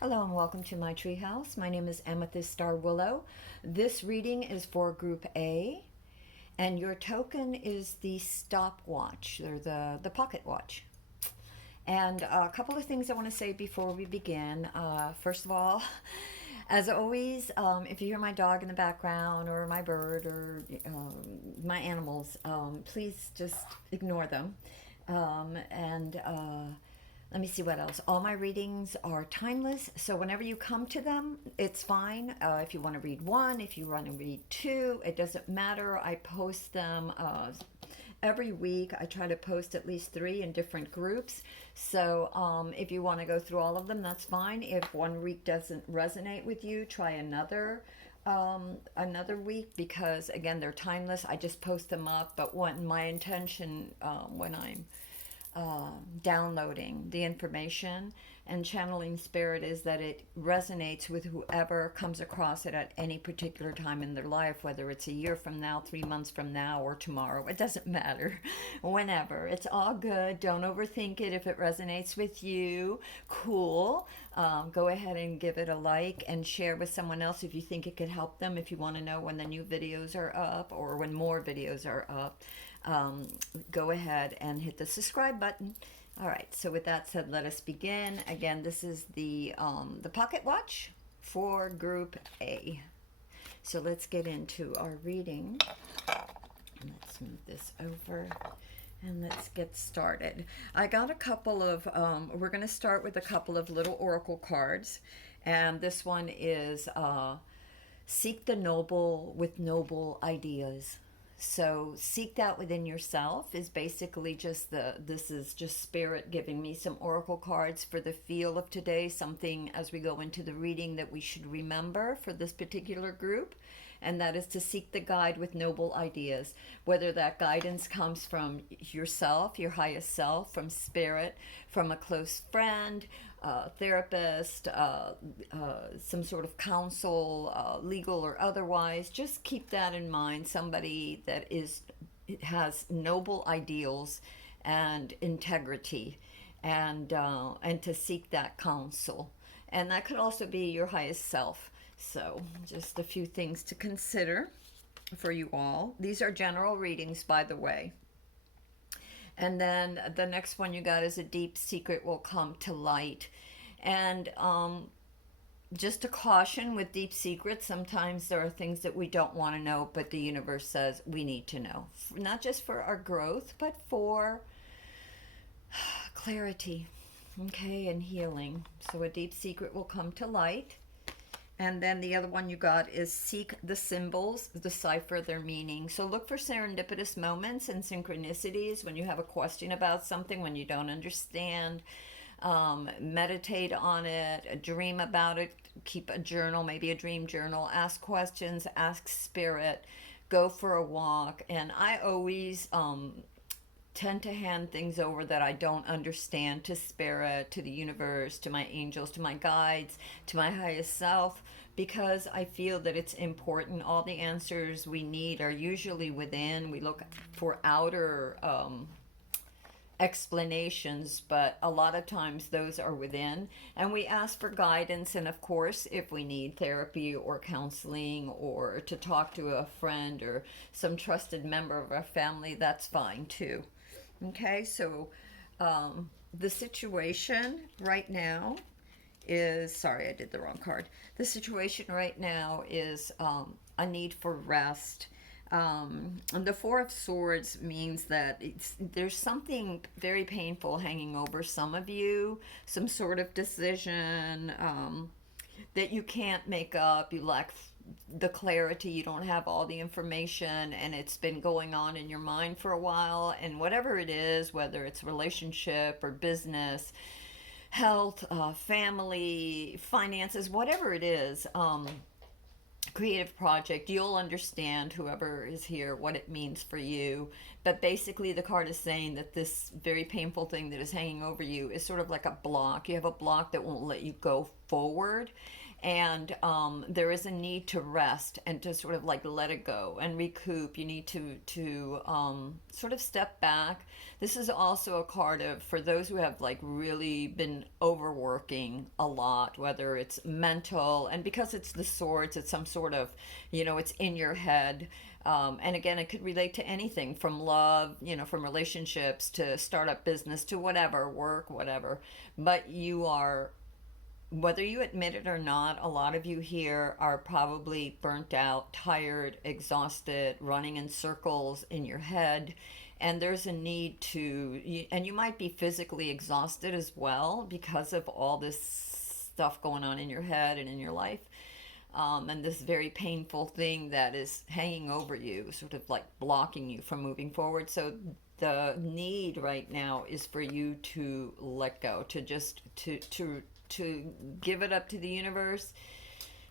Hello and welcome to my treehouse. My name is Amethyst Star Willow. This reading is for Group A, and your token is the stopwatch, or the pocket watch. And a couple of things I want to say before we begin. First of all, as always, if you hear my dog in the background or my bird or my animals, please just ignore them. And let me see what else. All my readings are timeless, so whenever you come to them, it's fine. If you want to read one, if you want to read two, it doesn't matter. I post them every week. I try to post at least 3 in different groups. So if you want to go through all of them, that's fine. If one week doesn't resonate with you, try another week, because again, they're timeless. I just post them up. But when my intention when I'm downloading the information and channeling spirit is that it resonates with whoever comes across it at any particular time in their life, whether it's a year from now, 3 months from now, or tomorrow. It doesn't matter. Whenever. It's all good. Don't overthink it. If it resonates with you, cool. Go ahead and give it a like and share with someone else if you think it could help them. If you want to know when the new videos are up or when more videos are up, go ahead and hit the subscribe button. All right, so with that said, let us begin. Again, this is the pocket watch for Group A. So let's get into our reading. Let's move this over and let's get started. I got a couple of, we're going to start with a couple of little oracle cards. And this one is Seek the Noble with Noble Ideas. So seek that within yourself is basically just this is just spirit giving me some oracle cards for the feel of today, something as we go into the reading that we should remember for this particular group, and that is to seek the guide with noble ideas, whether that guidance comes from yourself, your highest self, from spirit, from a close friend, therapist, some sort of counsel, legal or otherwise. Just keep that in mind. Somebody that has noble ideals and integrity, and to seek that counsel, and that could also be your highest self. So, just a few things to consider for you all. These are general readings, by the way. And then the next one you got is a deep secret will come to light. And just a caution with deep secrets, sometimes there are things that we don't want to know, but the universe says we need to know. Not just for our growth, but for clarity, okay, and healing. So a deep secret will come to light. And then the other one you got is seek the symbols, decipher their meaning. So look for serendipitous moments and synchronicities when you have a question about something, when you don't understand. Meditate on it, dream about it, keep a journal, maybe a dream journal, ask questions, ask spirit, go for a walk. And I always tend to hand things over that I don't understand to spirit, to the universe, to my angels, to my guides, to my highest self, because I feel that it's important. All the answers we need are usually within. We look for outer explanations, but a lot of times those are within, and we ask for guidance. And of course, if we need therapy or counseling or to talk to a friend or some trusted member of our family, that's fine too. Okay, so the situation right now is, sorry, I did the wrong card. The situation right now is a need for rest. And the Four of Swords means that there's something very painful hanging over some of you, some sort of decision that you can't make up. You lack the clarity, you don't have all the information, and it's been going on in your mind for a while. And whatever it is, whether it's relationship or business, health, family, finances, whatever it is, creative project, you'll understand, whoever is here, what it means for you But basically, the card is saying that this very painful thing that is hanging over you is sort of like a block. You have a block that won't let you go forward. And there is a need to rest and to sort of like let it go and recoup. You need to sort of step back. This is also a card of, for those who have like really been overworking a lot, whether it's mental, and because it's the swords, it's some sort of, it's in your head. And again, it could relate to anything from love, from relationships to startup business to whatever, work, whatever. But you are, whether you admit it or not, a lot of you here are probably burnt out, tired, exhausted, running in circles in your head. And there's a need to, and you might be physically exhausted as well because of all this stuff going on in your head and in your life. And this very painful thing that is hanging over you, sort of like blocking you from moving forward. So the need right now is for you to let go, to just to give it up to the universe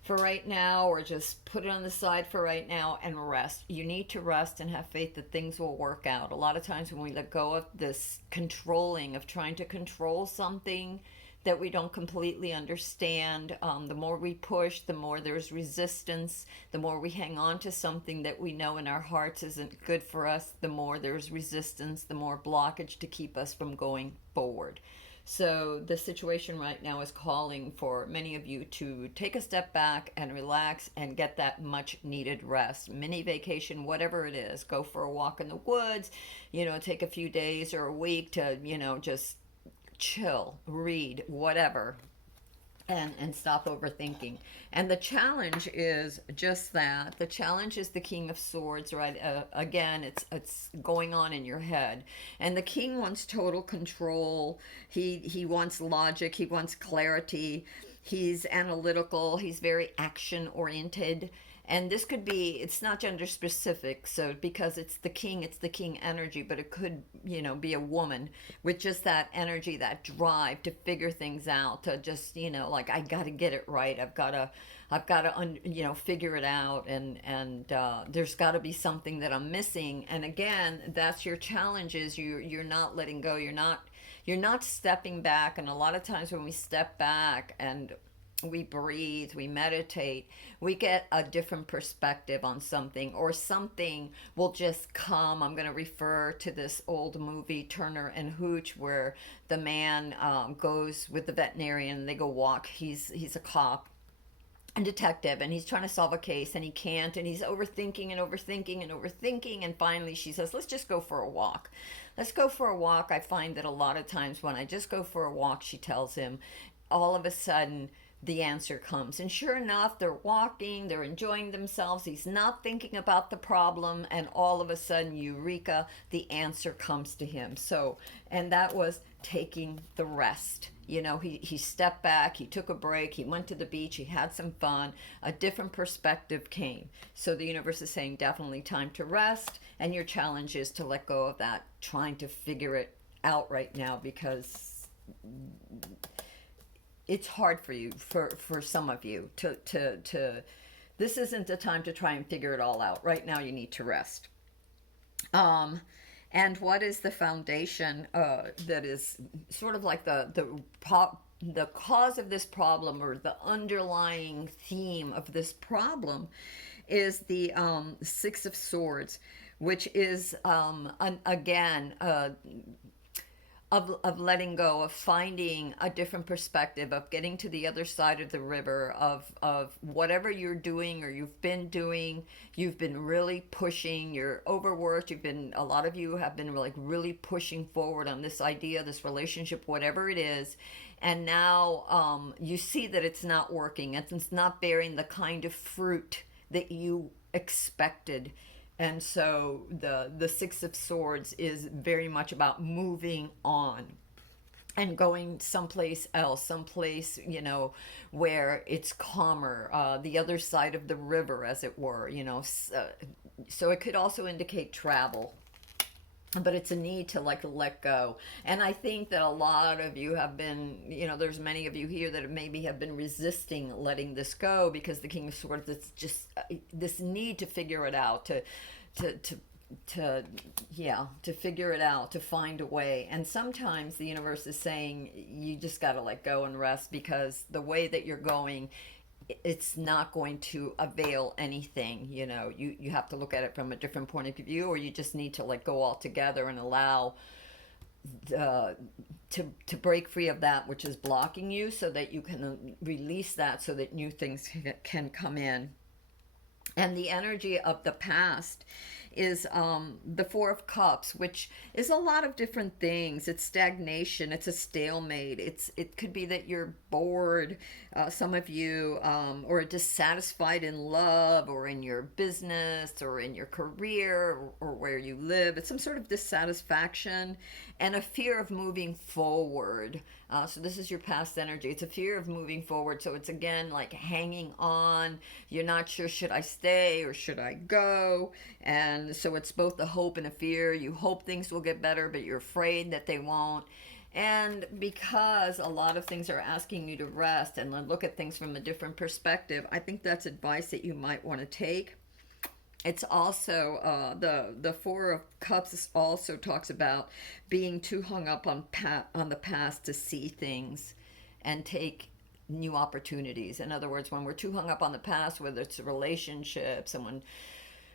for right now, or just put it on the side for right now and rest. You need to rest and have faith that things will work out. A lot of times when we let go of this controlling, of trying to control something that we don't completely understand, the more we push, the more there's resistance. The more we hang on to something that we know in our hearts isn't good for us, the more there's resistance, the more blockage to keep us from going forward. So the situation right now is calling for many of you to take a step back and relax and get that much needed rest. Mini vacation, whatever it is. Go for a walk in the woods, take a few days or a week to, just chill, read, whatever. And stop overthinking. And the challenge is just that. The challenge is the King of Swords, right? Again, it's going on in your head. And the King wants total control. He wants logic. He wants clarity. He's analytical. He's very action oriented. And this could be, it's not gender specific, so because it's the king energy, but it could, be a woman with just that energy, that drive to figure things out, to just, like, I got to get it right. I've got to, figure it out. And there's got to be something that I'm missing. And again, that's your challenge, is you're not letting go. You're not stepping back. And a lot of times when we step back and we breathe, we meditate, we get a different perspective on something, or something will just come. I'm going to refer to this old movie, Turner and Hooch, where the man goes with the veterinarian and they go walk. He's a cop and detective, and he's trying to solve a case and he can't, and he's overthinking and overthinking and overthinking, and finally she says, let's just go for a walk. Let's go for a walk. I find that a lot of times when I just go for a walk, she tells him, all of a sudden the answer comes. And sure enough, they're walking, they're enjoying themselves, he's not thinking about the problem, and all of a sudden, eureka, the answer comes to him. So, and that was taking the rest. He stepped back, he took a break, he went to the beach, he had some fun, a different perspective came. So the universe is saying definitely time to rest, and your challenge is to let go of that, trying to figure it out right now, because it's hard for you, for some of you to this isn't the time to try and figure it all out. Right now you need to rest. And what is the foundation that is sort of like the cause of this problem, or the underlying theme of this problem, is the Six of Swords, which is again of letting go, of finding a different perspective, of getting to the other side of the river, of whatever you're doing or you've been doing. You've been really pushing, you're overworked, a lot of you have been like really pushing forward on this idea, this relationship, whatever it is. And now you see that it's not working, it's not bearing the kind of fruit that you expected. And so the Six of Swords is very much about moving on and going someplace else, someplace, where it's calmer, the other side of the river, as it were, so it could also indicate travel. But it's a need to let go. And I think that a lot of you have been, there's many of you here that maybe have been resisting letting this go, because the King of Swords, it's just this need to figure it out, to to yeah, to figure it out, to find a way. And sometimes the universe is saying you just got to let go and rest, because the way that you're going, it's not going to avail anything. You have to look at it from a different point of view, or you just need to let go altogether and allow uh, to break free of that which is blocking you, so that you can release that, so that new things can come in. And the energy of the past is the Four of Cups, which is a lot of different things. It's stagnation. It's a stalemate. It could be that you're bored, some of you, or dissatisfied in love, or in your business, or in your career, or where you live. It's some sort of dissatisfaction and a fear of moving forward. So this is your past energy. It's a fear of moving forward. So it's again like hanging on. You're not sure, should I stay or should I go? And so it's both a hope and a fear. You hope things will get better, but you're afraid that they won't. And because a lot of things are asking you to rest and look at things from a different perspective, I think that's advice that you might want to take. It's also the Four of Cups also talks about being too hung up on the past to see things and take new opportunities. In other words, when we're too hung up on the past, whether it's a relationship, someone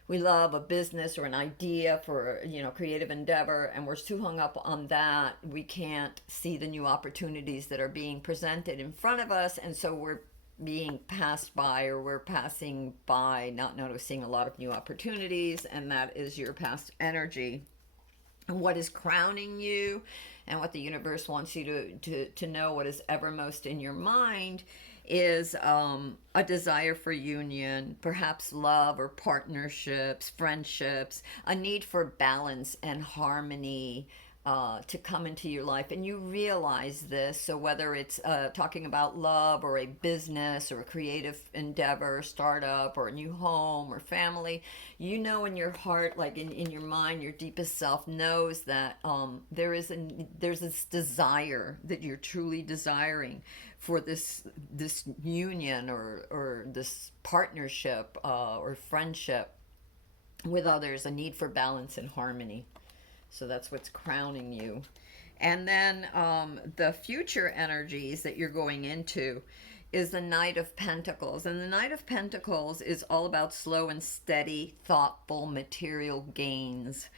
we love, a business, or an idea for creative endeavor, and we're too hung up on that, we can't see the new opportunities that are being presented in front of us, and so we're being passed by, or we're passing by, not noticing a lot of new opportunities. And that is your past energy. And what is crowning you, and what the universe wants you to know, what is evermost in your mind, is a desire for union, perhaps love or partnerships, friendships, a need for balance and harmony to come into your life. And you realize this. So whether it's talking about love, or a business, or a creative endeavor, startup, or a new home, or family, in your heart, like in your mind, your deepest self knows that there's this desire that you're truly desiring for this union, or this partnership, or friendship with others, a need for balance and harmony. So that's what's crowning you. And then the future energies that you're going into is the Knight of Pentacles. And the Knight of Pentacles is all about slow and steady, thoughtful material gains.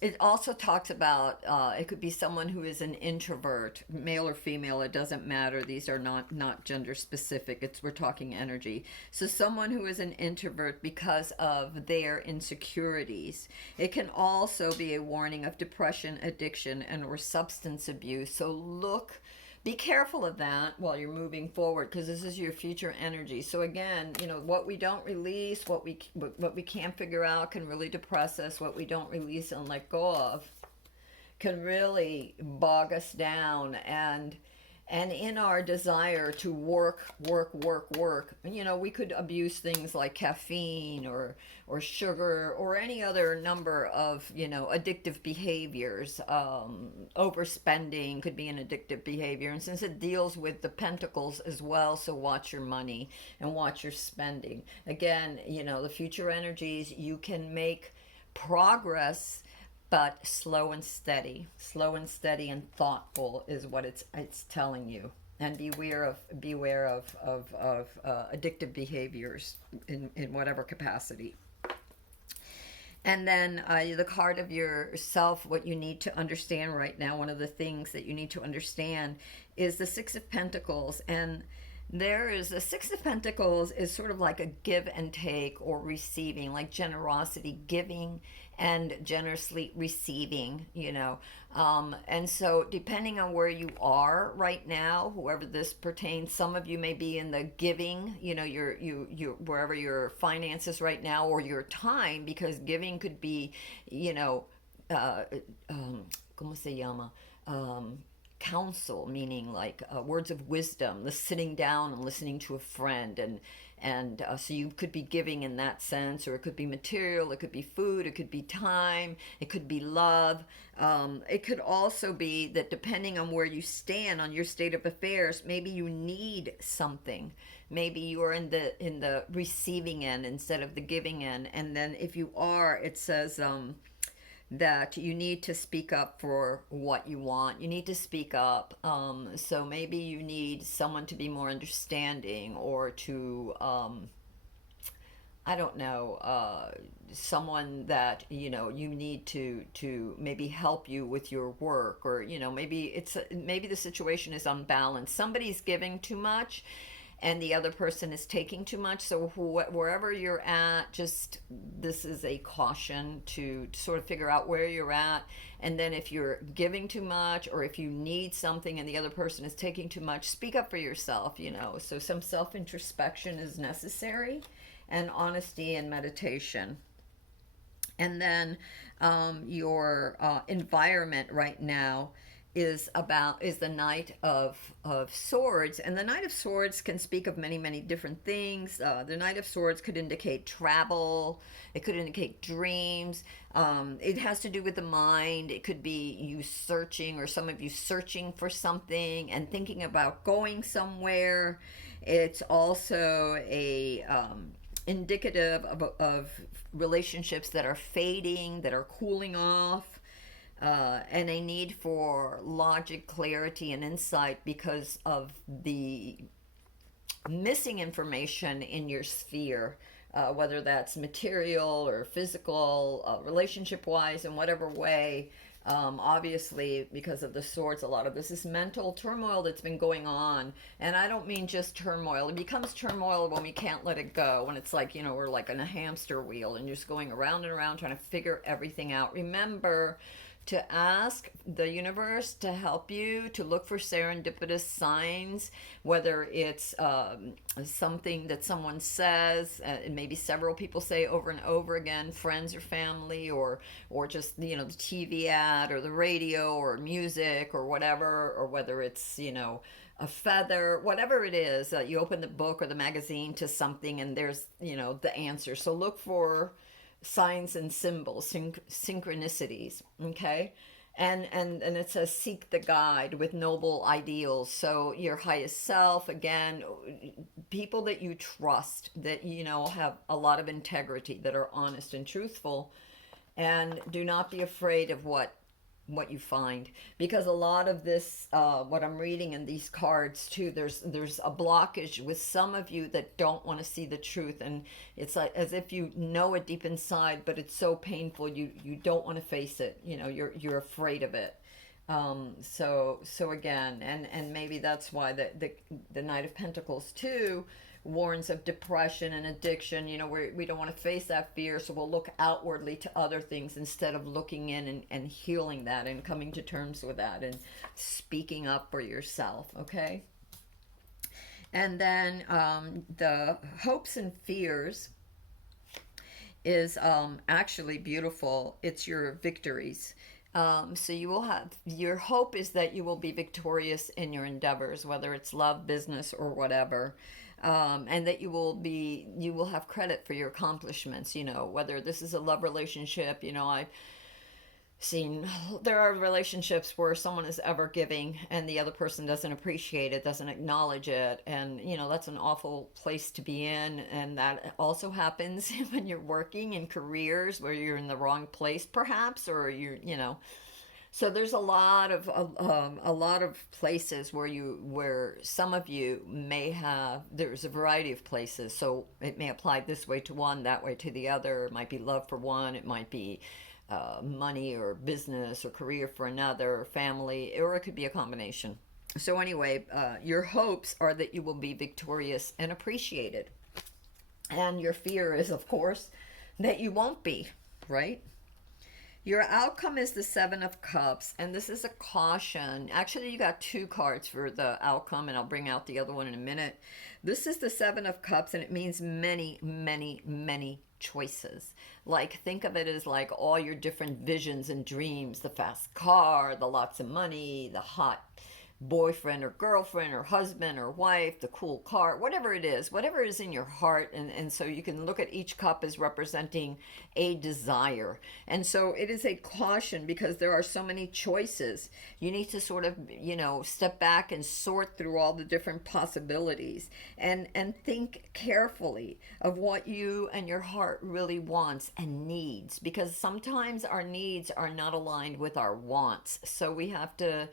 It also talks about, it could be someone who is an introvert, male or female, it doesn't matter. These are not gender specific. We're talking energy. So someone who is an introvert because of their insecurities. It can also be a warning of depression, addiction, and or substance abuse. So be careful of that while you're moving forward, because this is your future energy. So again, what we don't release, what we can't figure out, can really depress us. What we don't release and let go of can really bog us down. And in our desire to work, we could abuse things like caffeine, or sugar, or any other number of, addictive behaviors. Overspending could be an addictive behavior. And since it deals with the pentacles as well, so watch your money and watch your spending. Again, the future energies, you can make progress, but slow and steady and thoughtful is what it's telling you. And beware of addictive behaviors in whatever capacity. And then the card of yourself, what you need to understand right now, one of the things that you need to understand is the Six of Pentacles. And there is a Six of Pentacles is sort of like a give and take, or receiving, like generosity, giving and generously receiving, and so depending on where you are right now, whoever this pertains, some of you may be in the giving, you wherever your finances right now, or your time, because giving could be, ¿cómo se llama? counsel, meaning like words of wisdom, the sitting down and listening to a friend, and so you could be giving in that sense, or it could be material, it could be food, it could be time, it could be love. It could also be that depending on where you stand on your state of affairs, maybe you need something. Maybe you're in the receiving end instead of the giving end. And then if you are, it says that you need to speak up for what you want. You need to speak up. So maybe you need someone to be more understanding, or to, I don't know, someone that, you need to maybe help you with your work, or, maybe the situation is unbalanced. Somebody's giving too much and the other person is taking too much. So wherever you're at, just, this is a caution to sort of figure out where you're at. And then if you're giving too much, or if you need something and the other person is taking too much, speak up for yourself. So some self introspection is necessary, and honesty and meditation. And then your environment right now is the Knight of Swords. And the Knight of Swords can speak of many different things. The Knight of Swords could indicate travel, it could indicate dreams. It has to do with the mind. It could be you searching, or some of you searching for something and thinking about going somewhere. It's also a indicative of relationships that are fading, that are cooling off, and a need for logic, clarity, and insight because of the missing information in your sphere, whether that's material or physical, relationship wise, in whatever way. Obviously, because of the swords, a lot of this is mental turmoil that's been going on. And I don't mean just turmoil. It becomes turmoil when we can't let it go. When it's like, we're like in a hamster wheel and you're just going around and around trying to figure everything out. Remember to ask the universe to help you, to look for serendipitous signs, whether it's something that someone says, and maybe several people say over and over again, friends or family, or just, the TV ad or the radio or music or whatever, or whether it's, a feather, whatever it is. You open the book or the magazine to something and there's, the answer. So look for signs and symbols, synchronicities, okay? And it says seek the guide with noble ideals. So your highest self, again, people that you trust, that have a lot of integrity, that are honest and truthful, and do not be afraid of what you find, because a lot of this, what I'm reading in these cards too, there's a blockage with some of you that don't want to see the truth, and it's like as if you know it deep inside, but it's so painful you don't want to face it. You're afraid of it. So again, and maybe that's why the Knight of Pentacles too warns of depression and addiction. We don't want to face that fear, so we'll look outwardly to other things instead of looking in and healing that and coming to terms with that and speaking up for yourself, okay? And then the hopes and fears is actually beautiful. It's your victories. So you will have, your hope is that you will be victorious in your endeavors, whether it's love, business, or whatever. And that you will have credit for your accomplishments, whether this is a love relationship. I've seen, there are relationships where someone is ever giving and the other person doesn't appreciate it, doesn't acknowledge it. And, that's an awful place to be in. And that also happens when you're working in careers where you're in the wrong place, perhaps, or so there's a lot of places where some of you may have, there's a variety of places. So it may apply this way to one, that way to the other. It might be love for one. It might be money or business or career for another, or family, or it could be a combination. So anyway, your hopes are that you will be victorious and appreciated. And your fear is, of course, that you won't be, right? Your outcome is the Seven of Cups, and this is a caution. Actually, you got two cards for the outcome, and I'll bring out the other one in a minute. This is the Seven of Cups, and it means many choices. Like, think of it as like all your different visions and dreams, the fast car, the lots of money, the hot boyfriend or girlfriend or husband or wife, the cool car, whatever is in your heart. And so you can look at each cup as representing a desire. And so it is a caution because there are so many choices. You need to sort of, step back and sort through all the different possibilities and think carefully of what you and your heart really wants and needs, because sometimes our needs are not aligned with our wants. So we have to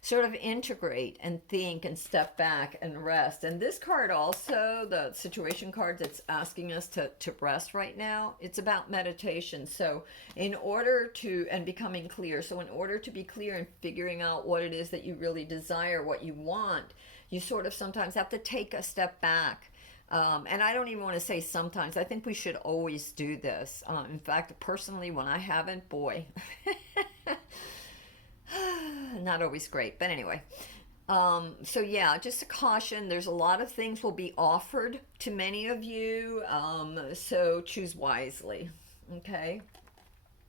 sort of integrate and think and step back and rest. And this card also, the situation card that's asking us to rest right now, it's about meditation. So in order to, and becoming clear, so in order to be clear and figuring out what it is that you really desire, what you want, you sort of sometimes have to take a step back. And I don't even want to say sometimes. I think we should always do this. In fact, personally, when I haven't, boy, not always great. But anyway, so yeah, just a caution. There's a lot of things will be offered to many of you. So choose wisely. Okay.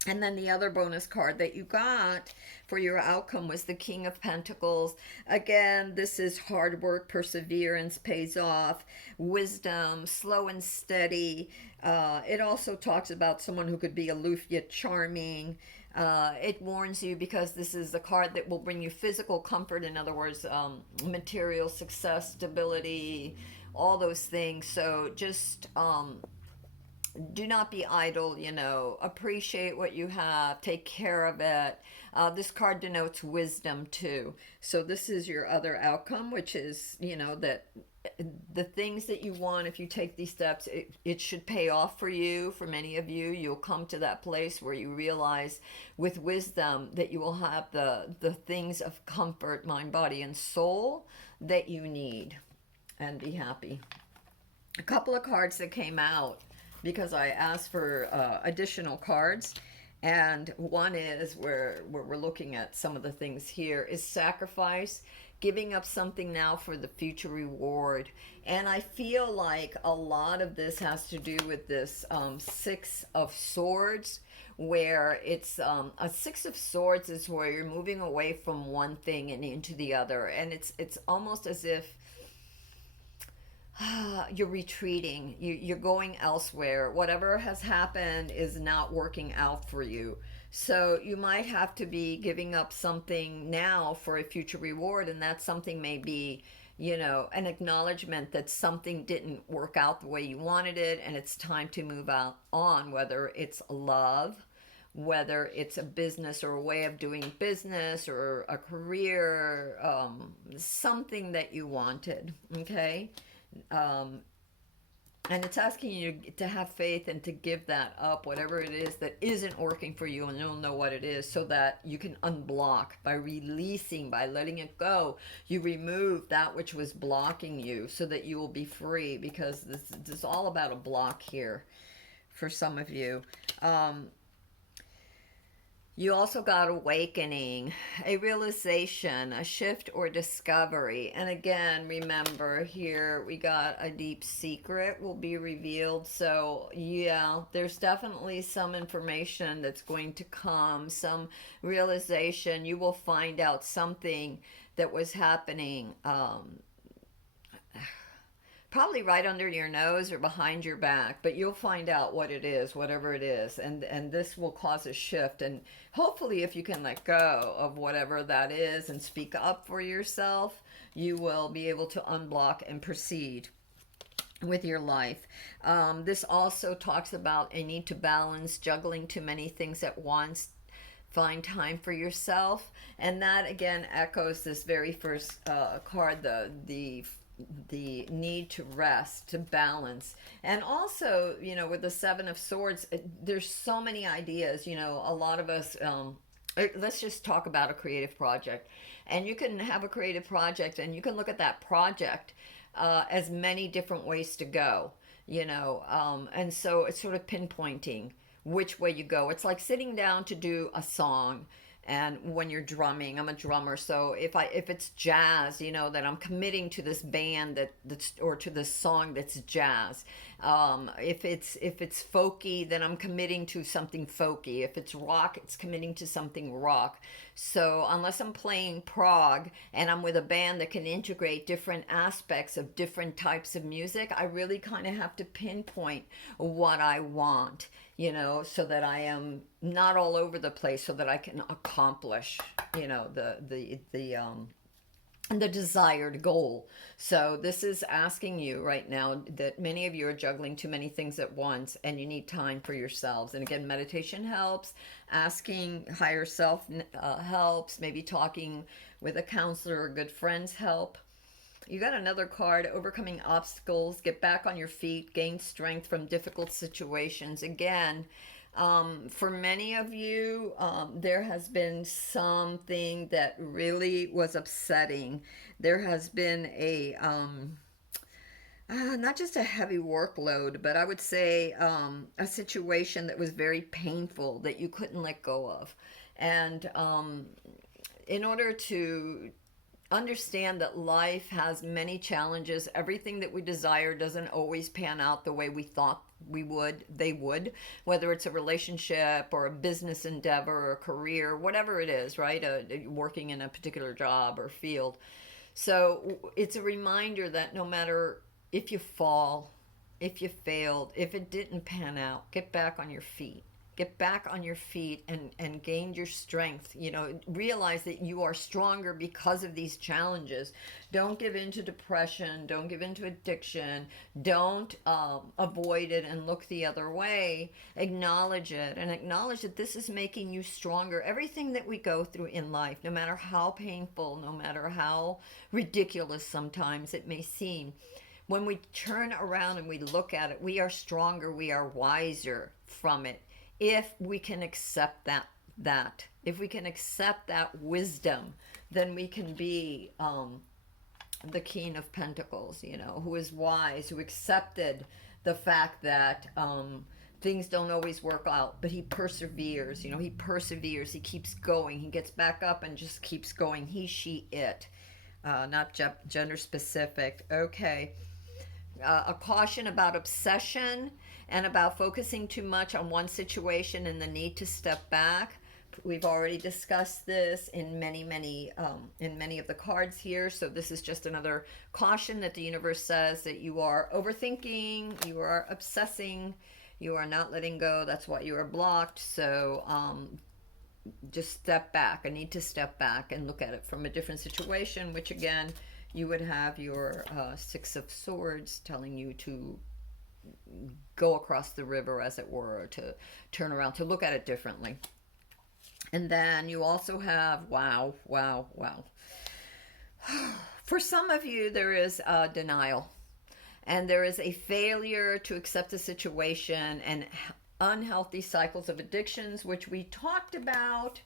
And then the other bonus card that you got for your outcome was the King of Pentacles. Again, this is hard work, perseverance pays off, wisdom, slow and steady. It also talks about someone who could be aloof yet charming. It warns you because this is the card that will bring you physical comfort. In other words, material success, stability, all those things. So just do not be idle, appreciate what you have, take care of it. This card denotes wisdom too. So this is your other outcome, which is, that the things that you want, if you take these steps, it should pay off for you. For many of you, you'll come to that place where you realize with wisdom that you will have the things of comfort, mind, body, and soul that you need, and be happy. A couple of cards that came out because I asked for additional cards. And one is where we're looking at some of the things here is sacrifice, giving up something now for the future reward. And I feel like a lot of this has to do with this Six of Swords, where it's a Six of Swords is where you're moving away from one thing and into the other. And it's almost as if you're retreating, you're going elsewhere. Whatever has happened is not working out for you. So you might have to be giving up something now for a future reward, and that something may be, an acknowledgement that something didn't work out the way you wanted it, and it's time to move out on, whether it's love, whether it's a business or a way of doing business or a career, something that you wanted, okay? And it's asking you to have faith and to give that up, whatever it is that isn't working for you, and you'll know what it is, so that you can unblock by releasing, by letting it go. You remove that which was blocking you so that you will be free, because this is all about a block here for some of you. You also got awakening, a realization, a shift or discovery. And again, remember here we got a deep secret will be revealed. So yeah, there's definitely some information that's going to come, some realization. You will find out something that was happening probably right under your nose or behind your back, but you'll find out what it is, whatever it is, and this will cause a shift. And hopefully if you can let go of whatever that is and speak up for yourself, you will be able to unblock and proceed with your life. This also talks about a need to balance, juggling too many things at once. Find time for yourself, and that again echoes this very first card, the need to rest, to balance. And also, with the Seven of Swords, there's so many ideas. A lot of us, let's just talk about a creative project. And you can have a creative project and you can look at that project as many different ways to go, and so it's sort of pinpointing which way you go. It's like sitting down to do a song. And when you're drumming, I'm a drummer, so if it's jazz, that I'm committing to this band that's or to this song that's jazz. If it's folky, then I'm committing to something folky. If it's rock, it's committing to something rock. So unless I'm playing prog and I'm with a band that can integrate different aspects of different types of music, I really kind of have to pinpoint what I want, so that I am not all over the place, so that I can accomplish, the desired goal. So this is asking you right now that many of you are juggling too many things at once and you need time for yourselves. And again, meditation helps, asking higher self helps, maybe talking with a counselor or good friends help. You got another card, overcoming obstacles, get back on your feet, gain strength from difficult situations. Again, for many of you, there has been something that really was upsetting. There has been not just a heavy workload, but I would say a situation that was very painful that you couldn't let go of. And in order to understand that life has many challenges, everything that we desire doesn't always pan out the way we thought they would, whether it's a relationship or a business endeavor or a career, whatever it is, right? Working in a particular job or field. So it's a reminder that no matter if you fall, if you failed, if it didn't pan out, get back on your feet. Get back on your feet and gain your strength. Realize that you are stronger because of these challenges. Don't give in to depression. Don't give in to addiction. Don't avoid it and look the other way. Acknowledge it and acknowledge that this is making you stronger. Everything that we go through in life, no matter how painful, no matter how ridiculous sometimes it may seem, when we turn around and we look at it, we are stronger, we are wiser from it. If we can accept that, if we can accept that wisdom, then we can be the King of Pentacles, who is wise, who accepted the fact that things don't always work out, but he perseveres. He perseveres. He keeps going. He gets back up and just keeps going. He, she, it, not gender specific. Okay. A caution about obsession and about focusing too much on one situation and the need to step back. We've already discussed this in many of the cards here. So this is just another caution that the universe says that you are overthinking, you are obsessing, you are not letting go. That's why you are blocked. So just step back. I need to step back and look at it from a different situation, which again, you would have your Six of Swords telling you to go across the river, as it were, or to turn around, to look at it differently. And then you also have, wow. For some of you, there is denial. And there is a failure to accept the situation and unhealthy cycles of addictions, which we talked about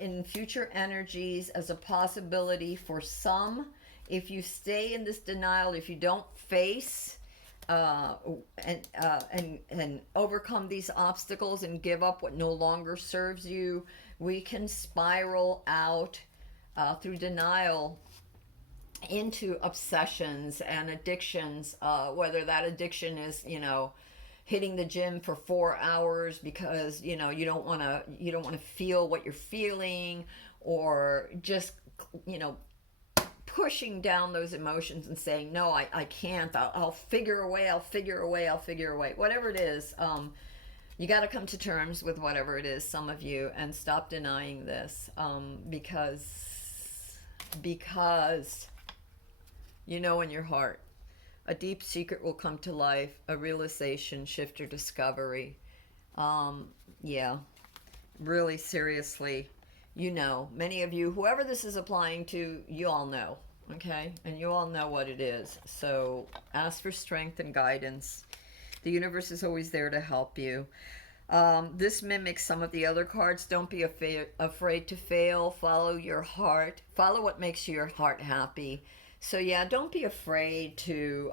in future energies as a possibility for some. If you stay in this denial, if you don't face and overcome these obstacles and give up what no longer serves you, we can spiral out through denial into obsessions and addictions, whether that addiction is, hitting the gym for 4 hours because, you don't want to feel what you're feeling, or just, pushing down those emotions and saying, no, I can't, I'll figure a way, whatever it is. You got to come to terms with whatever it is, some of you, and stop denying this, because in your heart, a deep secret will come to life, a realization, shift, or discovery. Yeah, really seriously, many of you, whoever this is applying to, you all know, okay? And you all know what it is. So ask for strength and guidance. The universe is always there to help you. This mimics some of the other cards. Don't be afraid to fail. Follow your heart. Follow what makes your heart happy. So yeah, don't be afraid to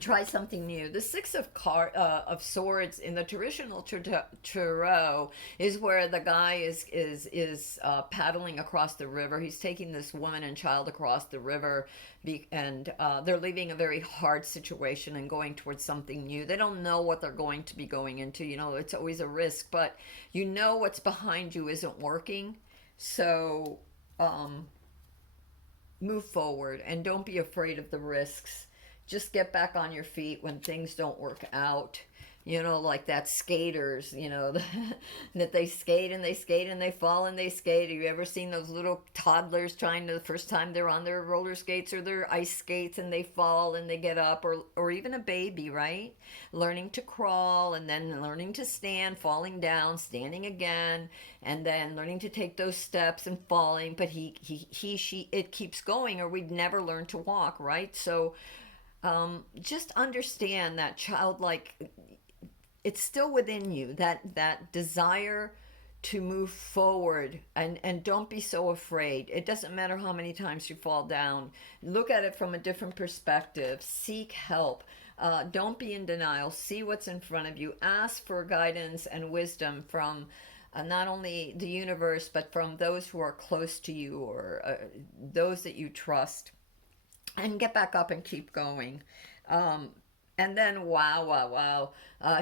try something new. The Six of Swords in the traditional tarot is where the guy is paddling across the river. He's taking this woman and child across the river, and they're leaving a very hard situation and going towards something new. They don't know what they're going to be going into. It's always a risk, but what's behind you isn't working. So move forward and don't be afraid of the risks. Just get back on your feet when things don't work out. You know, like that skaters, you know, that they skate and they skate and they fall and they skate. Have you ever seen those little toddlers trying to, the first time they're on their roller skates or their ice skates and they fall and they get up, or even a baby, right? Learning to crawl and then learning to stand, falling down, standing again, and then learning to take those steps and falling. But she, it keeps going, or we'd never learn to walk, right? So just understand that childlike, it's still within you, that desire to move forward, and don't be so afraid. It doesn't matter how many times you fall down. Look at it from a different perspective. Seek help. Don't be in denial. See what's in front of you. Ask for guidance and wisdom from not only the universe, but from those who are close to you, or those that you trust, and get back up and keep going. And then, wow,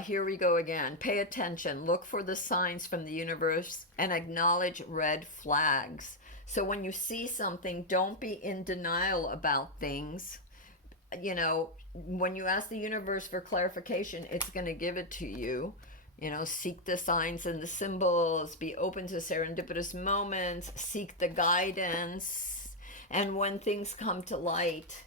here we go again. Pay attention. Look for the signs from the universe and acknowledge red flags. So when you see something, don't be in denial about things. You know, when you ask the universe for clarification, it's going to give it to you. You know, seek the signs and the symbols. Be open to serendipitous moments. Seek the guidance. And when things come to light,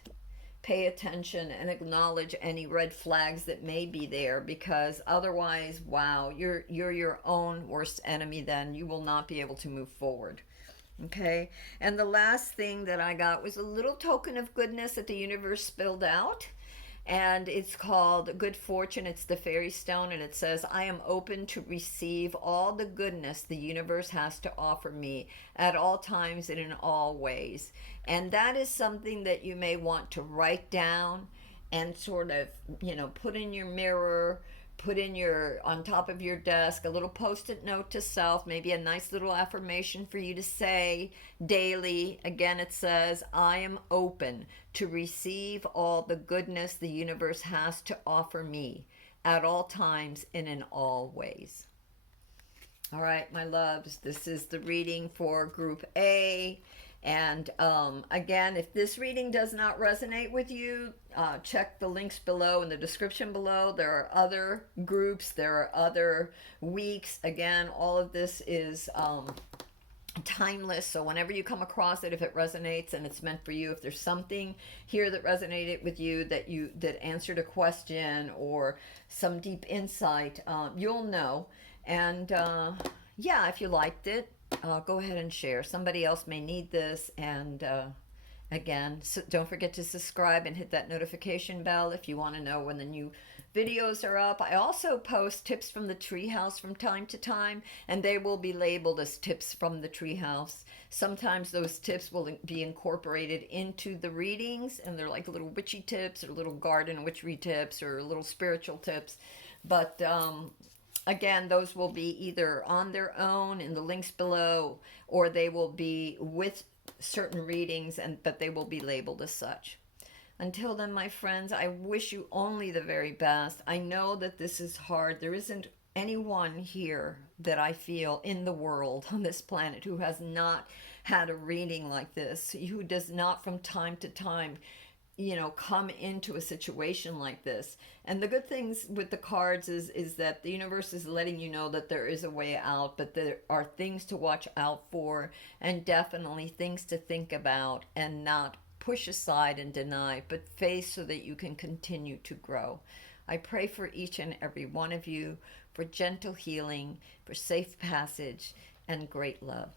pay attention and acknowledge any red flags that may be there, because otherwise, wow, you're your own worst enemy. Then you will not be able to move forward. Okay. And the last thing that I got was a little token of goodness that the universe spilled out, and it's called Good Fortune. It's the fairy stone, and it says, I am open to receive all the goodness the universe has to offer me at all times and in all ways. And that is something that you may want to write down and sort of, you know, put in your mirror, put in your, on top of your desk, a little post-it note to self, maybe a nice little affirmation for you to say daily. Again, it says, I am open to receive all the goodness the universe has to offer me at all times and in all ways. All right, my loves, this is the reading for Group A. And again, if this reading does not resonate with you, check the links below in the description below. There are other groups, there are other weeks. Again, all of this is timeless. So whenever you come across it, if it resonates and it's meant for you, if there's something here that resonated with you, that answered a question or some deep insight, you'll know. And yeah, if you liked it, go ahead and share. Somebody else may need this. And again, so don't forget to subscribe and hit that notification bell if you want to know when the new videos are up. I also post tips from the treehouse from time to time, and they will be labeled as tips from the treehouse. Sometimes those tips will be incorporated into the readings, and they're like little witchy tips or little garden witchery tips or little spiritual tips. But again, those will be either on their own in the links below, or they will be with certain readings, but they will be labeled as such. Until then, my friends, I wish you only the very best. I know that this is hard. There isn't anyone here that I feel in the world on this planet who has not had a reading like this, who does not from time to time, you know, come into a situation like this. And the good things with the cards is that the universe is letting you know that there is a way out, but there are things to watch out for, and definitely things to think about and not push aside and deny, but face so that you can continue to grow. I pray for each and every one of you for gentle healing, for safe passage, and great love.